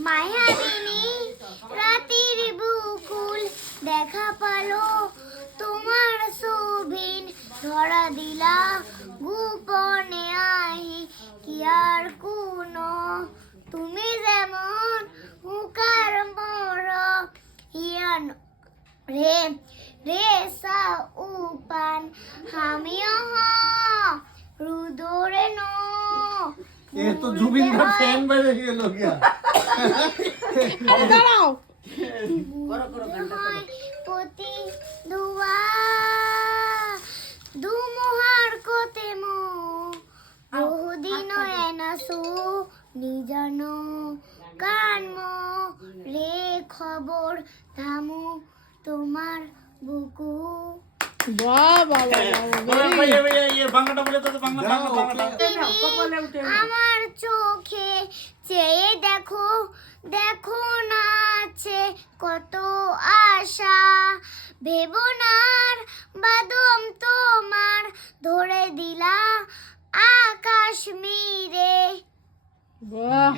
মায়াবিনী রাতের বুকুল দেখা পালো তোমার শোভিন ধরা দিলা গোপনে আহি কি আর কোনো তুমি যেমন মুকার মোর হিয়ান রে রে সা উপান আমিও রুদরে নো এ তো জুবিনদার ফ্যান বেড়ে গেল গিয়া দাঁড়াও পতি দুয়া দুমুহার কোতে মো বহুদিন এনাসু নিজানো কানমো রে খবর ধামু তোমার বুকু বাহ বাহ বাংলাটা বলে তো বাংলা আমার চোখে চেয়ে দেখো দেখো না আছে কত আশা ভেবনার বাদম তোমার ধরে দিলা আকাশ মিরে বাহ